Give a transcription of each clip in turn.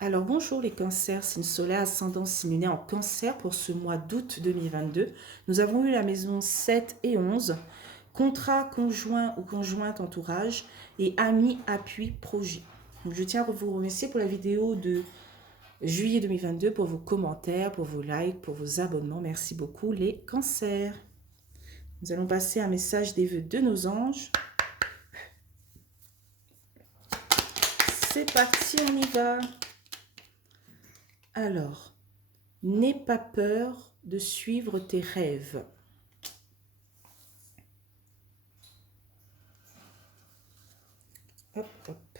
Alors bonjour les cancers, signe solaire, ascendant signe lunaire en cancer pour ce mois d'août 2022. Nous avons eu la maison 7 et 11, contrat conjoint ou conjointe entourage et amis, appui, projet. Donc, je tiens à vous remercier pour la vidéo de juillet 2022, pour vos commentaires, pour vos likes, pour vos abonnements. Merci beaucoup les cancers. Nous allons passer un message des vœux de nos anges. C'est parti, on y va. Alors, n'aie pas peur de suivre tes rêves. Hop, hop.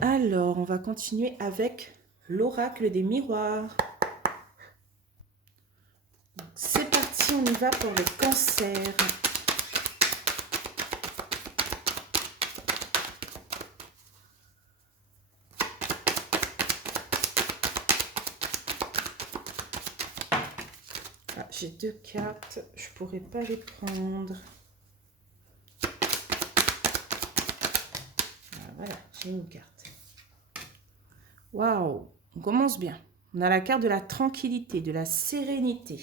Alors, on va continuer avec l'oracle des miroirs. C'est parti, on y va pour le cancer. Ah, j'ai deux cartes, je pourrais pas les prendre. Ah, voilà, j'ai une carte. Waouh, on commence bien. On a la carte de la tranquillité, de la sérénité.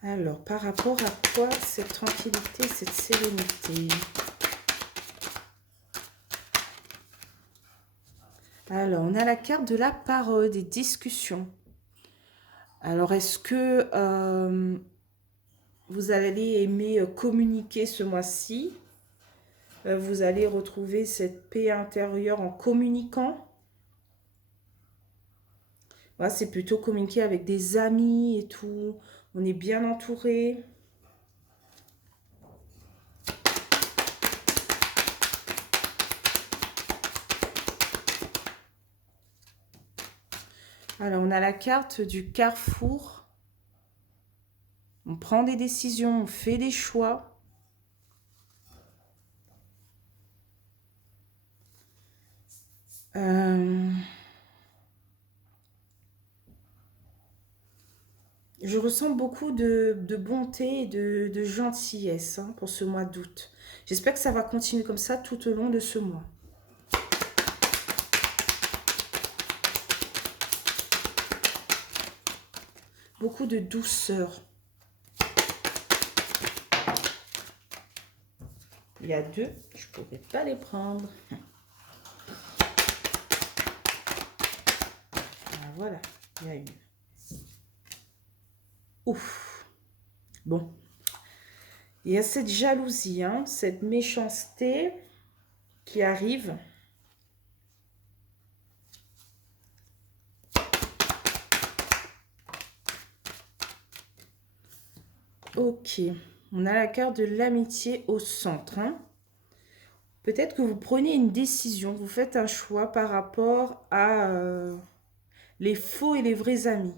Alors, par rapport à quoi cette tranquillité, cette sérénité? Alors, on a la carte de la parole, des discussions. Alors, est-ce que vous allez aimer communiquer ce mois-ci? Vous allez retrouver cette paix intérieure en communiquant. Voilà, c'est plutôt communiquer avec des amis et tout. On est bien entouré. Alors, on a la carte du carrefour. On prend des décisions, on fait des choix. Je ressens beaucoup de bonté et de gentillesse pour ce mois d'août. J'espère que ça va continuer comme ça tout au long de ce mois. Beaucoup de douceur. Il y a deux, je ne pourrais pas les prendre. Ah, voilà, il y a une. Ouf. Bon. Il y a cette jalousie, cette méchanceté qui arrive. Ok. On a la carte de l'amitié au centre. Peut-être que vous prenez une décision, vous faites un choix par rapport à les faux et les vrais amis.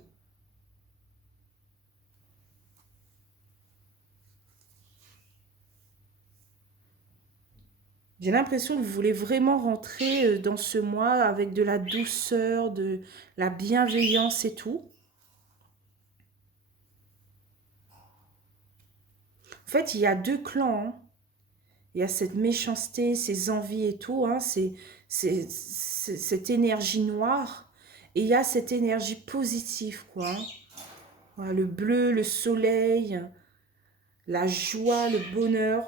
J'ai l'impression que vous voulez vraiment rentrer dans ce mois avec de la douceur, de la bienveillance et tout. En fait, il y a deux clans. Il y a cette méchanceté, ces envies et tout. C'est cette énergie noire. Et il y a cette énergie positive, quoi. Voilà, le bleu, le soleil, la joie, le bonheur.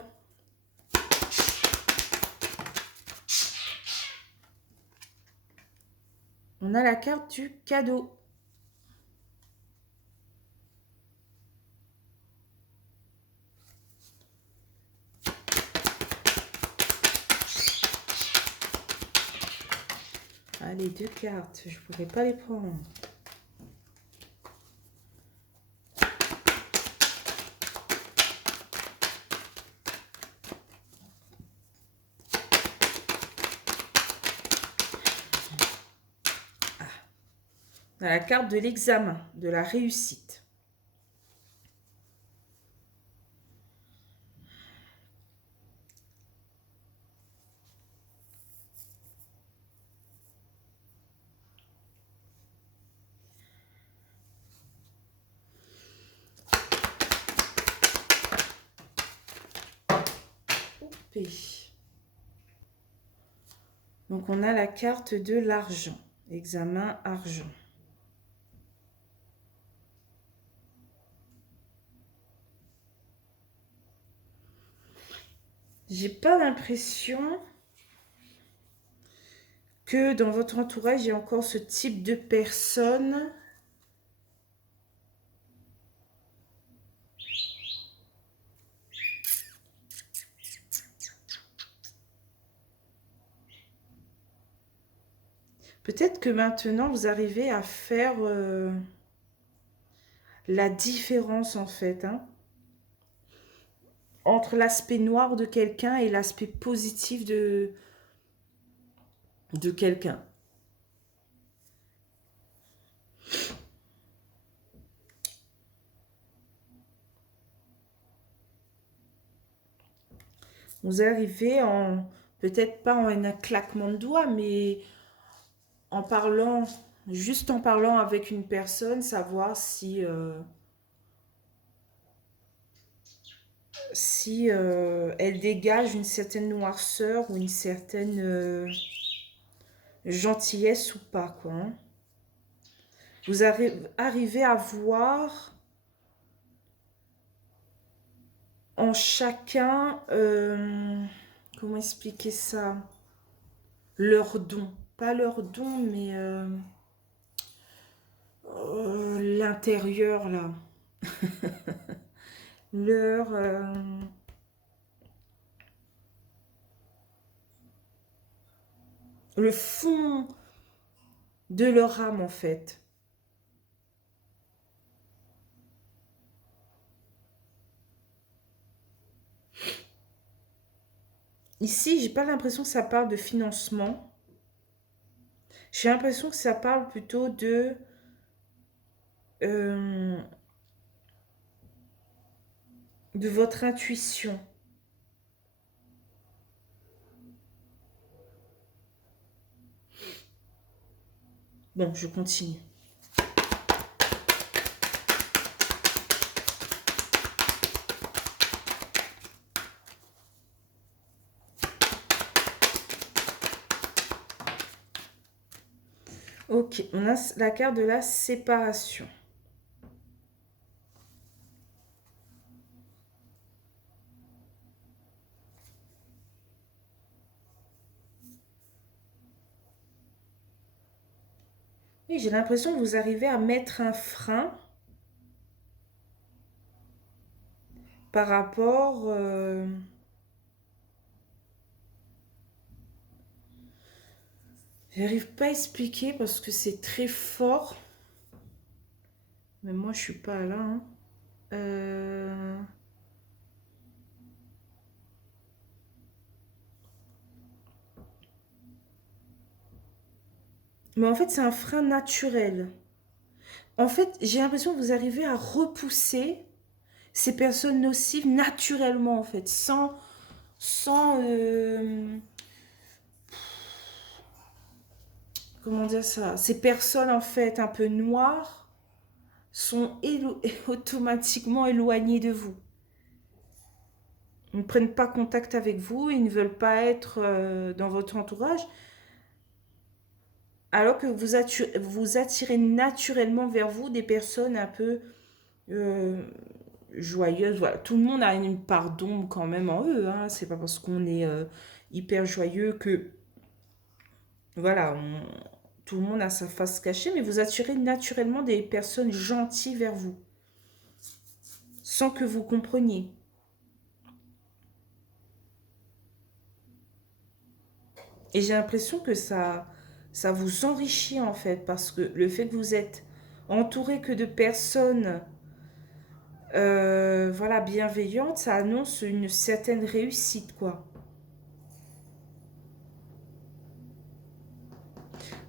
On a la carte du cadeau. Ah, les deux cartes, je ne pourrais pas les prendre. On a la carte de l'examen, de la réussite. paix. Donc, on a la carte de l'argent. Examen argent. J'ai pas l'impression que dans votre entourage, il y a encore ce type de personne. Peut-être que maintenant, vous arrivez à faire la différence, en fait, hein, entre l'aspect noir de quelqu'un et l'aspect positif de quelqu'un. Vous arrivez en, peut-être pas en un claquement de doigts, mais en parlant, juste en parlant avec une personne, savoir si, elle dégage une certaine noirceur ou une certaine gentillesse ou pas, quoi, hein. Vous arrivez à voir en chacun, comment expliquer ça? Leur don. Pas leur don, mais l'intérieur, là. Leur... le fond de leur âme, en fait. Ici, j'ai pas l'impression que ça parle de financement. J'ai l'impression que ça parle plutôt euh, de votre intuition. Bon, je continue. Ok, on a la carte de la séparation. Oui, j'ai l'impression que vous arrivez à mettre un frein par rapport... j'arrive pas à expliquer parce que c'est très fort. Mais moi, je suis pas là, hein. Mais en fait, c'est un frein naturel. En fait, j'ai l'impression que vous arrivez à repousser ces personnes nocives naturellement, en fait, sans comment dire ça, ces personnes, en fait, un peu noires, sont automatiquement éloignées de vous. Ils ne prennent pas contact avec vous, ils ne veulent pas être dans votre entourage, alors que vous attirez naturellement vers vous des personnes un peu euh, joyeuses. Voilà. Tout le monde a une part d'ombre quand même en eux, hein. C'est pas parce qu'on est hyper joyeux que voilà, tout le monde a sa face cachée, mais vous attirez naturellement des personnes gentilles vers vous, sans que vous compreniez. Et j'ai l'impression que ça vous enrichit en fait, parce que le fait que vous êtes entouré que de personnes voilà, bienveillantes, ça annonce une certaine réussite, quoi.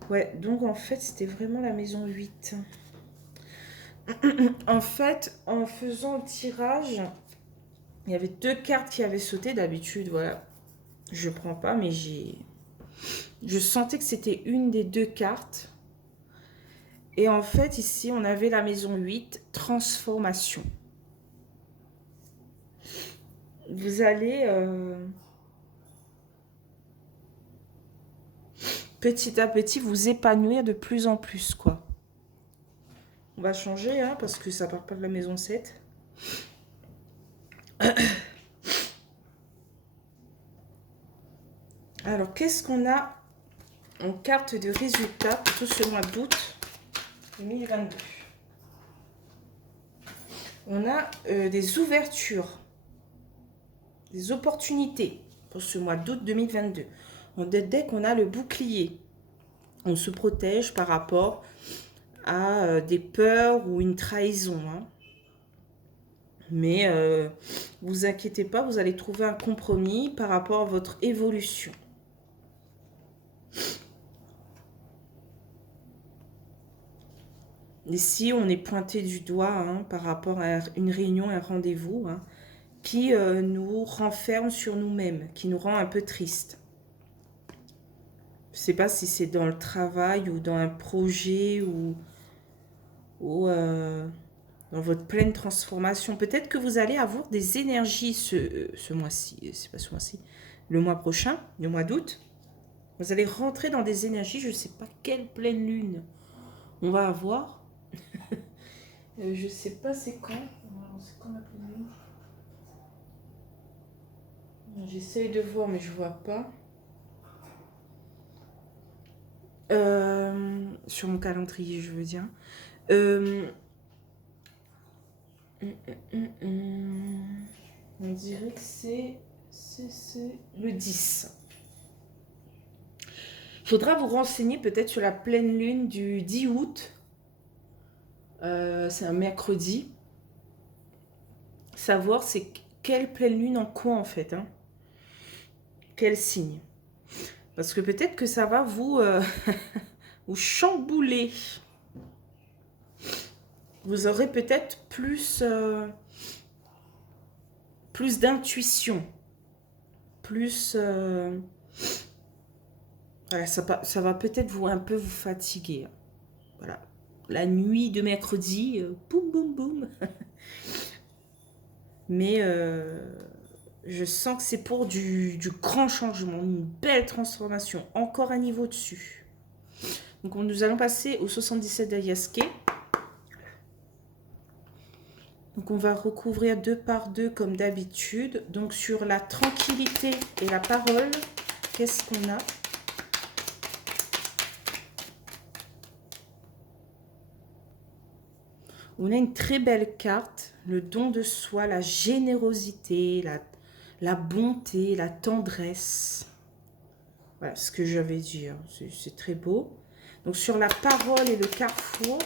Ouais, donc en fait, c'était vraiment la maison 8. En fait, en faisant le tirage, il y avait deux cartes qui avaient sauté. D'habitude, voilà, je prends pas, mais je sentais que c'était une des deux cartes. Et en fait, ici, on avait la maison 8, transformation. Vous allez petit à petit vous épanouir de plus en plus, quoi. On va changer, hein, parce que ça part pas de la maison 7. Alors, qu'est-ce qu'on a en carte de résultat pour tout ce mois d'août 2022? On a des ouvertures, des opportunités pour ce mois d'août 2022. Dès qu'on a le bouclier, on se protège par rapport à des peurs ou une trahison, hein. Mais vous inquiétez pas, vous allez trouver un compromis par rapport à votre évolution. Ici, on est pointé du doigt, hein, par rapport à une réunion, un rendez-vous, hein, qui nous renferme sur nous-mêmes, qui nous rend un peu triste. Je ne sais pas si c'est dans le travail ou dans un projet ou dans votre pleine transformation. Peut-être que vous allez avoir des énergies ce mois-ci, c'est pas ce mois-ci, le mois prochain, le mois d'août. Vous allez rentrer dans des énergies, je ne sais pas quelle pleine lune on va avoir. Je ne sais pas c'est quand. C'est quand la pleine lune? J'essaye de voir, mais je ne vois pas. Sur mon calendrier, je veux dire. On dirait que c'est le 10. Il faudra vous renseigner peut-être sur la pleine lune du 10 août. C'est un mercredi. Savoir c'est quelle pleine lune en quoi en fait, hein. Quel signe. Parce que peut-être que ça va vous, vous chambouler. Vous aurez peut-être plus d'intuition. Plus... voilà, ça va peut-être un peu vous fatiguer. Voilà. La nuit de mercredi, boum, boum, boum. Mais je sens que c'est pour du grand changement, une belle transformation, encore un niveau dessus. Donc nous allons passer au 77 d'Ayaske. Donc on va recouvrir 2 par 2 comme d'habitude. Donc sur la tranquillité et la parole, qu'est-ce qu'on a? On a une très belle carte, le don de soi, la générosité, la bonté, la tendresse. Voilà ce que j'avais dit, hein. C'est très beau. Donc sur la parole et le carrefour,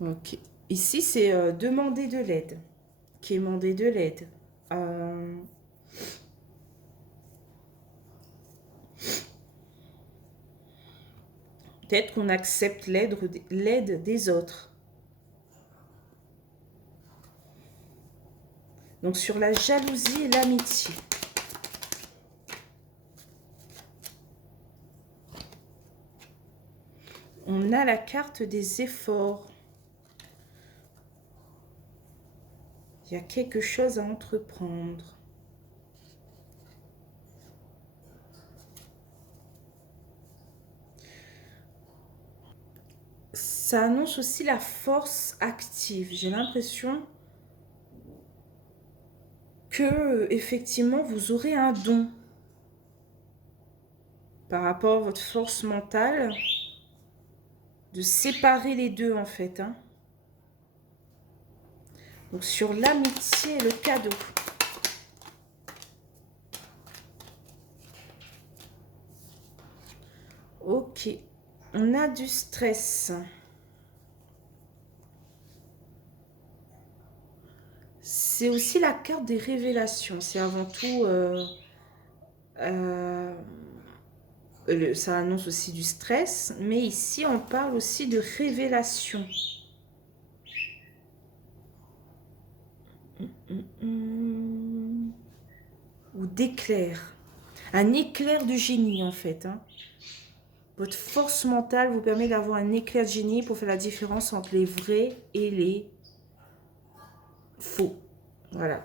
ok. Ici, c'est demander de l'aide. Qui est demander de l'aide. Peut-être qu'on accepte l'aide des autres. Donc sur la jalousie et l'amitié. On a la carte des efforts. Il y a quelque chose à entreprendre. Ça annonce aussi la force active. J'ai l'impression que effectivement vous aurez un don par rapport à votre force mentale de séparer les deux en fait, hein. Donc sur l'amitié et le cadeau. Ok, on a du stress. C'est aussi la carte des révélations. C'est avant tout... ça annonce aussi du stress. Mais ici, on parle aussi de révélation. Ou d'éclair. Un éclair de génie, en fait, hein. Votre force mentale vous permet d'avoir un éclair de génie pour faire la différence entre les vrais et les faux. Voilà.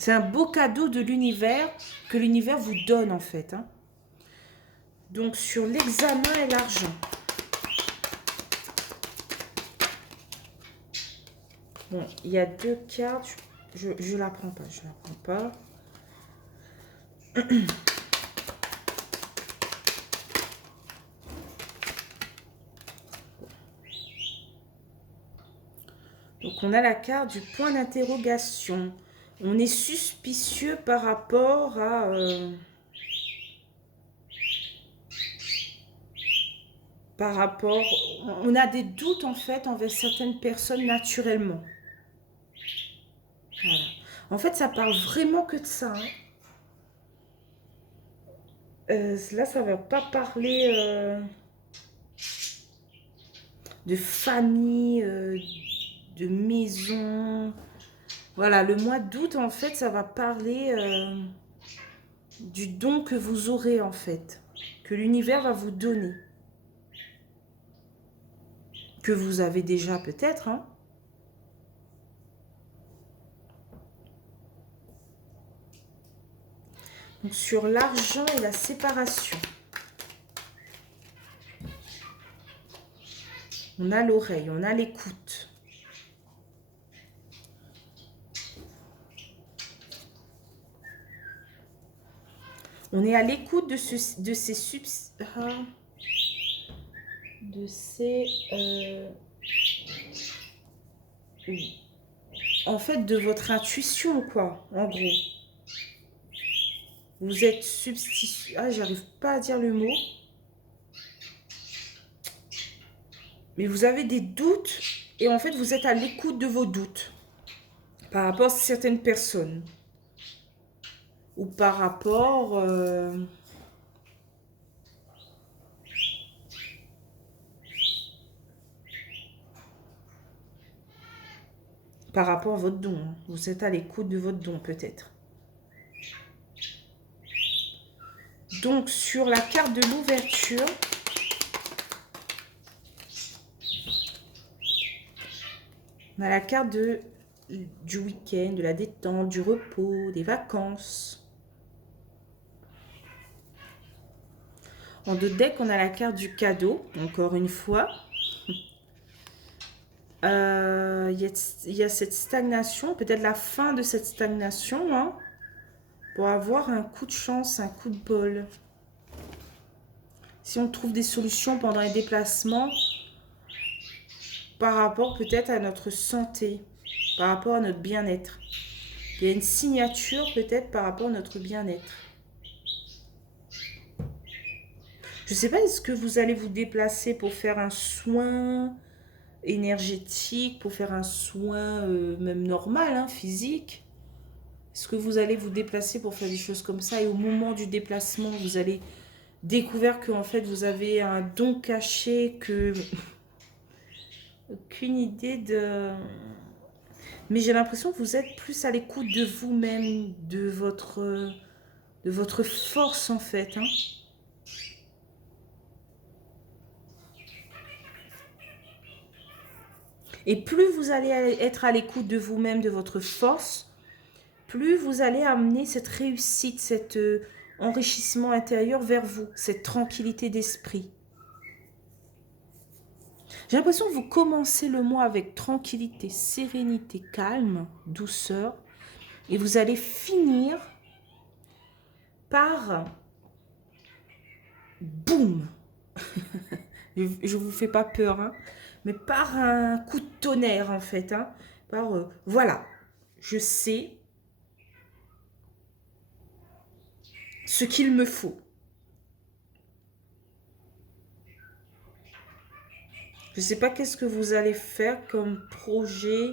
C'est un beau cadeau de l'univers que l'univers vous donne en fait. Hein. Donc sur l'examen et l'argent. Bon, il y a 2 cartes. Je la prends pas, je la prends pas. Donc on a la carte du point d'interrogation. On est suspicieux par rapport à... on a des doutes en fait envers certaines personnes naturellement. Voilà. En fait, ça parle vraiment que de ça. Hein. Là, ça ne va pas parler de famille, de maison. Voilà, le mois d'août, en fait, ça va parler du don que vous aurez, en fait, que l'univers va vous donner. Que vous avez déjà peut-être, hein. Donc, sur l'argent et la séparation. On a l'oreille, on a l'écoute. On est à l'écoute de en fait, de votre intuition, quoi, en gros. Vous êtes substitué. Ah, j'arrive pas à dire le mot. Mais vous avez des doutes et en fait, vous êtes à l'écoute de vos doutes par rapport à certaines personnes ou par rapport à votre don. Hein. Vous êtes à l'écoute de votre don peut-être. Donc sur la carte de l'ouverture, on a la carte du week-end, de la détente, du repos, des vacances. En deux decks, on a la carte du cadeau, encore une fois. Il y a cette stagnation, peut-être la fin de cette stagnation, hein, pour avoir un coup de chance, un coup de bol. Si on trouve des solutions pendant les déplacements, par rapport peut-être à notre santé, par rapport à notre bien-être. Il y a une signature peut-être par rapport à notre bien-être. Je ne sais pas, est-ce que vous allez vous déplacer pour faire un soin énergétique, pour faire un soin même normal, hein, physique? Est-ce que vous allez vous déplacer pour faire des choses comme ça et au moment du déplacement, vous allez découvrir que en fait vous avez un don caché que... Aucune idée de... Mais j'ai l'impression que vous êtes plus à l'écoute de vous-même, de votre force en fait. Hein. Et plus vous allez être à l'écoute de vous-même, de votre force, plus vous allez amener cette réussite, cet enrichissement intérieur vers vous, cette tranquillité d'esprit. J'ai l'impression que vous commencez le mois avec tranquillité, sérénité, calme, douceur, et vous allez finir par boum. Je vous fais pas peur, hein, mais par un coup de tonnerre en fait, hein, par voilà, je sais ce qu'il me faut. Je ne sais pas qu'est-ce que vous allez faire comme projet,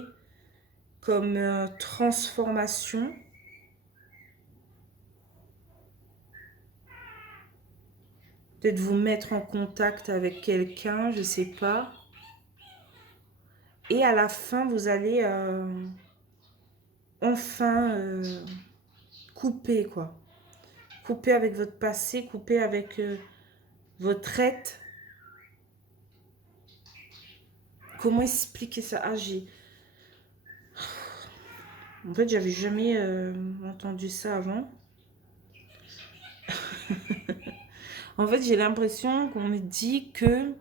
comme transformation. Peut-être vous mettre en contact avec quelqu'un, je ne sais pas. Et à la fin, vous allez enfin couper, quoi. Couper avec votre passé, couper avec votre être. Comment expliquer ça? Ah, j'ai... En fait, j'avais jamais entendu ça avant. En fait, j'ai l'impression qu'on me dit que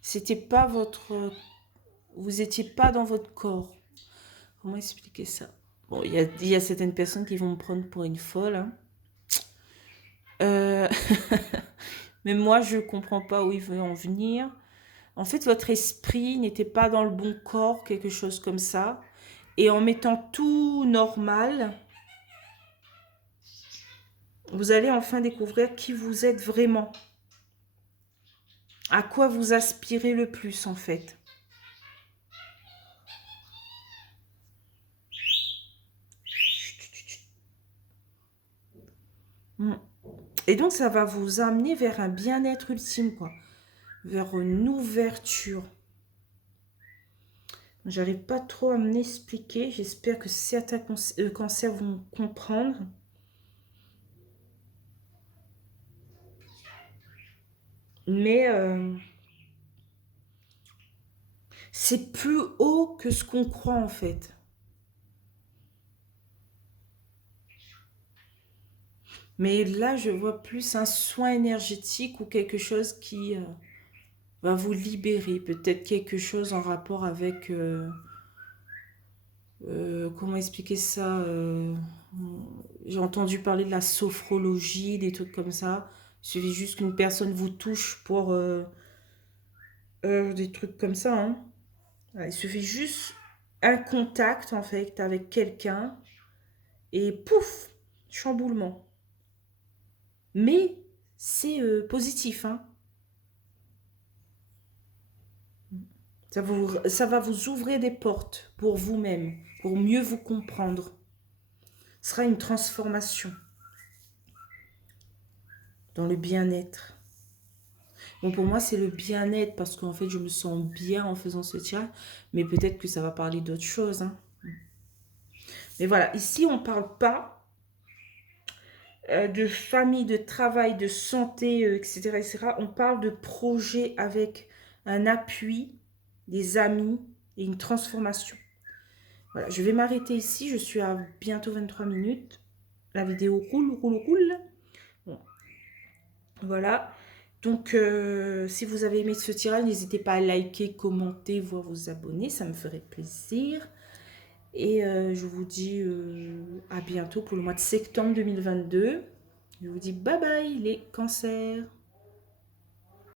c'était pas votre... Vous étiez pas dans votre corps. Comment expliquer ça? Bon, il y a certaines personnes qui vont me prendre pour une folle, hein. Euh, Mais moi, je comprends pas où il veut en venir. En fait, votre esprit n'était pas dans le bon corps, quelque chose comme ça. Et en mettant tout normal, vous allez enfin découvrir qui vous êtes vraiment. À quoi vous aspirez le plus, en fait. Mm. Et donc, ça va vous amener vers un bien-être ultime, quoi. Vers une ouverture. J'arrive pas trop à m'expliquer. J'espère que certains cancers vont comprendre. Mais c'est plus haut que ce qu'on croit, en fait. Mais là, je vois plus un soin énergétique ou quelque chose qui va vous libérer. Peut-être quelque chose en rapport avec... comment expliquer ça j'ai entendu parler de la sophrologie, des trucs comme ça. Il suffit juste qu'une personne vous touche pour des trucs comme ça, hein. Ouais, il suffit juste un contact, en fait, avec quelqu'un et pouf, chamboulement. Mais c'est positif, hein. Ça va vous ouvrir des portes pour vous-même, pour mieux vous comprendre. Ce sera une transformation dans le bien-être. Bon, pour moi, c'est le bien-être parce qu'en fait, je me sens bien en faisant ce tirage, mais peut-être que ça va parler d'autre chose, hein. Mais voilà, ici, on ne parle pas de famille, de travail, de santé, etc., etc. On parle de projet avec un appui, des amis et une transformation. Voilà, je vais m'arrêter ici. Je suis à bientôt 23 minutes. La vidéo roule, roule, roule. Bon, voilà. Donc, si vous avez aimé ce tirage, n'hésitez pas à liker, commenter, voire vous abonner. Ça me ferait plaisir. Et je vous dis à bientôt pour le mois de septembre 2022. Je vous dis bye bye les cancers.